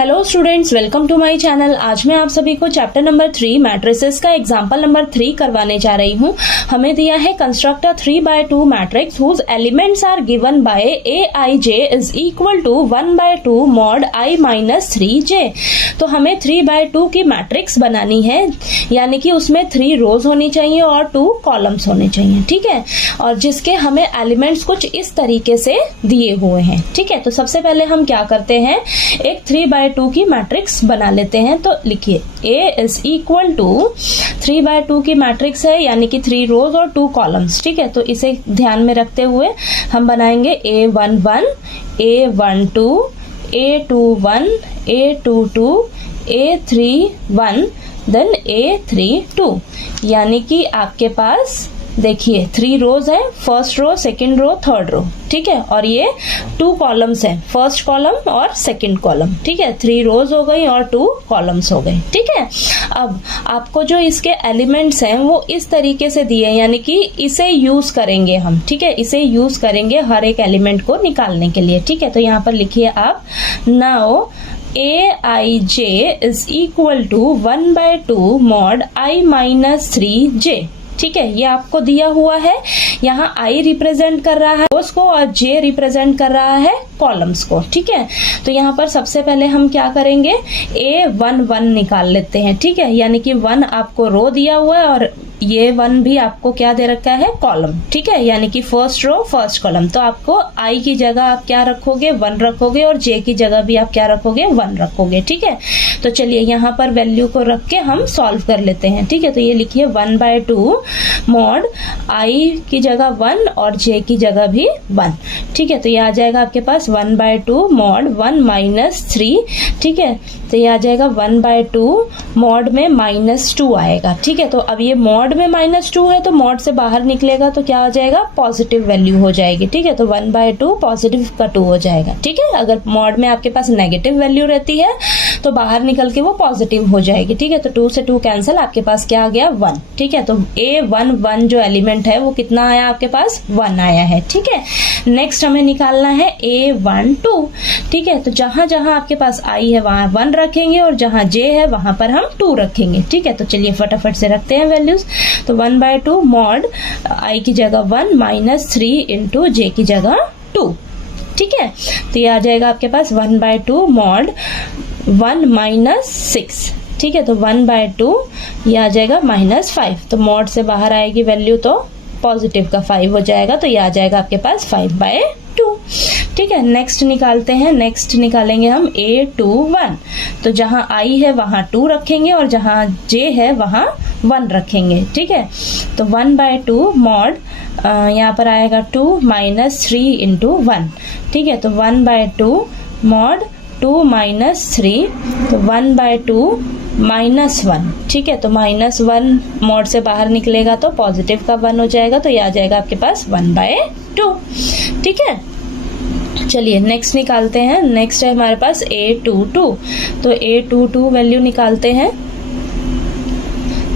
Hello students, welcome to my channel. आज मैं आप सभी को चैप्टर नंबर 3 मैट्रिसेस का एग्जांपल नंबर 3 करवाने जा रही हूँ। हमें दिया है construct a 3/2 matrix whose elements are given by aij is equal to 1/2 mod i minus 3j। तो हमें 3/2 की मैट्रिक्स बनानी है, यानी कि उसमें 3 रोज होनी चाहिए और 2 कॉलम्स होने चाहिए, ठीक है। और जिसके हमें एलिमेंट्स कुछ इस तरीके से दिए हुए हैं, ठीक है। तो सबसे पहले हम क्या करते हैं, एक 3/2 की मैट्रिक्स बना लेते हैं। तो लिखिए A इज इक्वल टू 3/2 की मैट्रिक्स है, यानी कि 3 रोज और 2 कॉलम्स, ठीक है। तो इसे ध्यान में रखते हुए हम बनाएंगे A11, A12, A21, A22, A31, then A32, यानी कि आपके पास देखिए 3 रोज है, first row, second row, third row, ठीक है। और ये 2 कॉलम्स हैं, फर्स्ट कॉलम और सेकंड कॉलम, ठीक है। 3 रोज हो गई और 2 कॉलम्स हो गए, ठीक है। अब आपको जो इसके एलिमेंट्स हैं वो इस तरीके से दिए, यानी कि इसे यूज करेंगे हम, ठीक है। इसे यूज करेंगे हर एक एलिमेंट को निकालने के लिए, ठीक है। तो यहाँ पर लिखिए आप, now aij is equal to 1/2 mod i minus 3j, ठीक है। ये आपको दिया हुआ है। यहाँ i रिप्रेजेंट कर रहा है रोज को और j रिप्रेजेंट कर रहा है कॉलम्स को, ठीक है। तो यहाँ पर सबसे पहले हम क्या करेंगे, A11 निकाल लेते हैं, ठीक है। यानी कि 1 आपको रो दिया हुआ है और ये 1 भी आपको क्या दे रखा है, कॉलम, ठीक है। यानी कि फर्स्ट रो फर्स्ट कॉलम। तो आपको i की जगह आप क्या रखोगे, 1 रखोगे, और j की जगह भी आप क्या रखोगे, 1 रखोगे, ठीक है। तो चलिए यहाँ पर वैल्यू को रख के हम सॉल्व कर लेते हैं, ठीक है। तो ये लिखिए 1/2 मॉड i की जगह 1 और j की जगह भी 1, ठीक है। तो ये आ जाएगा आपके पास 1/2 मॉड 1 माइनस 3, ठीक है। तो ये आ जाएगा 1/2 मॉड में -2 आएगा, ठीक है। तो अब ये मॉड में -2 है, तो मॉड से बाहर निकलेगा तो क्या हो जाएगा, पॉजिटिव वैल्यू हो जाएगी, ठीक है। तो 1/2 पॉजिटिव का 2 हो जाएगा, ठीक है। अगर मॉड में आपके पास नेगेटिव वैल्यू रहती है तो बाहर निकल के वो पॉजिटिव हो जाएगी, ठीक है। तो 2 से 2 कैंसिल, आपके पास क्या आ गया, 1, ठीक है। तो A11 जो एलिमेंट है वो कितना आया आपके पास, 1 आया है, ठीक है। नेक्स्ट हमें निकालना है A12, ठीक है। तो जहां जहां आपके पास i है वहां 1 रखेंगे और जहां j है वहां पर हम 2 रखेंगे, ठीक है। तो चलिए फटाफट से रखते हैं वैल्यूज। तो 1/2 मॉड i की जगह 1 माइनस 3 इंटू j की जगह 2, ठीक है। तो ये आ जाएगा आपके पास 1/2 मॉड 1 माइनस 6, ठीक है। तो 1/2 ये आ जाएगा -5, तो मॉड से बाहर आएगी वैल्यू तो पॉजिटिव का 5 हो जाएगा। तो ये आ जाएगा आपके पास 5/2, ठीक है। नेक्स्ट निकालते हैं, नेक्स्ट निकालेंगे हम A21। तो जहां i है वहां 2 रखेंगे और जहां j है वहां 1 रखेंगे, ठीक है। तो 1/2 मॉड यहाँ पर आएगा 2 माइनस 3 इंटू 1, ठीक है। तो 1/2 मॉड 2 माइनस 3, तो 1/2 -1, ठीक है। तो -1 मॉड से बाहर निकलेगा तो पॉजिटिव का 1 हो जाएगा। तो ये आ जाएगा आपके पास 1/2, ठीक है। चलिए नेक्स्ट निकालते हैं। नेक्स्ट है हमारे पास A22। तो A22 वैल्यू निकालते हैं।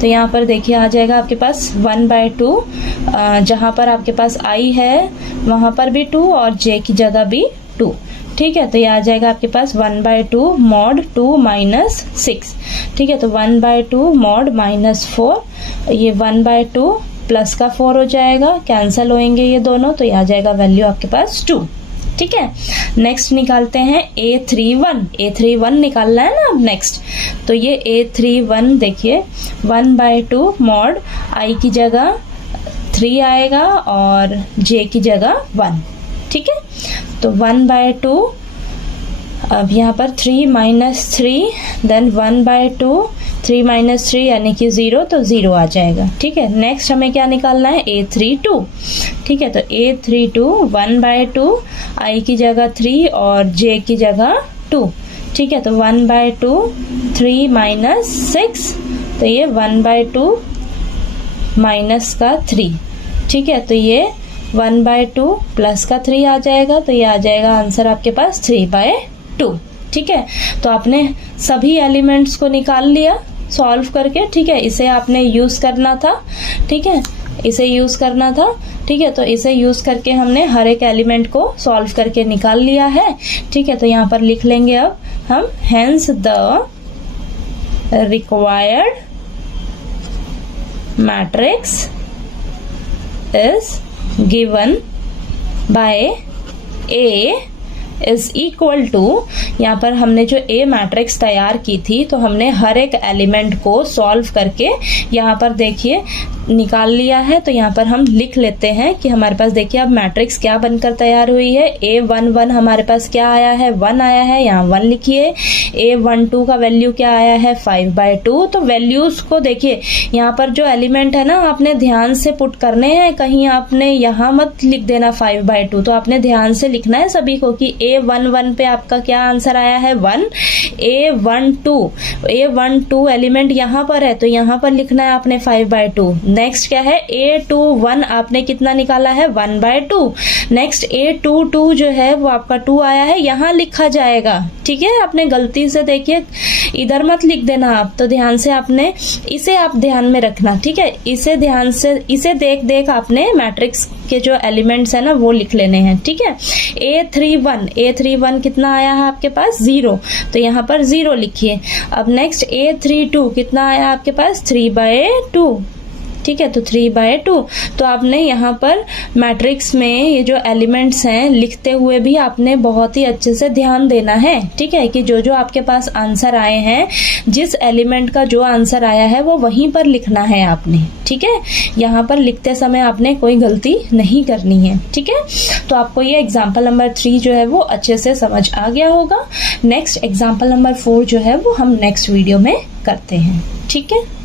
तो यहाँ पर देखिए आ जाएगा आपके पास 1/2, जहाँ पर आपके पास i है वहां पर भी 2 और j की जगह भी 2, ठीक है। तो ये आ जाएगा आपके पास 1/2 मॉड 2 माइनस 6, ठीक है। तो 1/2 मॉड -4, ये 1/2 प्लस का 4 हो जाएगा, कैंसिल होंगे ये दोनों, तो ये आ जाएगा वैल्यू आपके पास 2, ठीक है। नेक्स्ट निकालते हैं A31 निकालना है ना अब नेक्स्ट। तो ये A31 देखिए 1/2 मॉड i की जगह 3 आएगा और j की जगह 1, ठीक है। तो 1/2, अब यहाँ पर 3 माइनस 3, देन 1/2 3 माइनस 3 यानी कि 0, तो 0 आ जाएगा, ठीक है। नेक्स्ट हमें क्या निकालना है, A32, ठीक है। तो A32 1/2 i की जगह 3 और j की जगह 2, ठीक है। तो 1/2 3 माइनस 6, तो ये 1/2 माइनस का 3, ठीक है। तो ये 1/2 प्लस का 3 आ जाएगा। तो ये आ जाएगा आंसर आपके पास 3/2, ठीक है। तो आपने सभी एलिमेंट्स को निकाल लिया सॉल्व करके, ठीक है। इसे आपने यूज करना था, ठीक है, इसे यूज करना था, ठीक है। तो इसे यूज करके हमने हर एक एलिमेंट को सॉल्व करके निकाल लिया है, ठीक है। तो यहाँ पर लिख लेंगे अब हम hence the required matrix is given by A is equal to, यहाँ पर हमने जो ए मैट्रिक्स तैयार की थी तो हमने हर एक एलिमेंट को सॉल्व करके यहाँ पर देखिए निकाल लिया है। तो यहाँ पर हम लिख लेते हैं कि हमारे पास देखिए अब मैट्रिक्स क्या बनकर तैयार हुई है। A11 हमारे पास क्या आया है, 1 आया है, यहाँ 1 लिखिए। A12 का वैल्यू क्या आया है, 5/2। तो वैल्यूज को देखिए यहाँ पर जो एलिमेंट है ना आपने ध्यान से पुट करने हैं, कहीं आपने यहाँ मत लिख देना 5/2। तो आपने ध्यान से लिखना है सभी को कि A11 पे आपका क्या आंसर आया है 1। A12 एलिमेंट यहाँ पर है तो यहाँ पर लिखना है आपने 5/2। नेक्स्ट क्या है A21 आपने कितना निकाला है 1/2। नेक्स्ट A22 जो है वो आपका 2 आया है, यहाँ लिखा जाएगा। ठीक है, आपने गलती से देखिए इधर मत लिख देना आप, तो ध्यान से आपने इसे आप ध्यान में रखना। ठीक है, इसे ध्यान से इसे देख देख आपने मैट्रिक्स के जो एलिमेंट्स है ना वो लिख लेने हैं। ठीक है, A31 कितना आया है आपके पास 0, तो यहाँ पर 0 लिखिए। अब नेक्स्ट A32 कितना आया आपके पास 3/2। ठीक है, तो 3/2। तो आपने यहाँ पर मैट्रिक्स में ये जो एलिमेंट्स हैं लिखते हुए भी आपने बहुत ही अच्छे से ध्यान देना है। ठीक है, कि जो जो आपके पास आंसर आए हैं, जिस एलिमेंट का जो आंसर आया है वो वहीं पर लिखना है आपने। ठीक है, यहाँ पर लिखते समय आपने कोई गलती नहीं करनी है। ठीक है, तो आपको ये एग्जाम्पल नंबर 3 जो है वो अच्छे से समझ आ गया होगा। नेक्स्ट एग्जाम्पल नंबर 4 जो है वो हम नेक्स्ट वीडियो में करते हैं। ठीक है।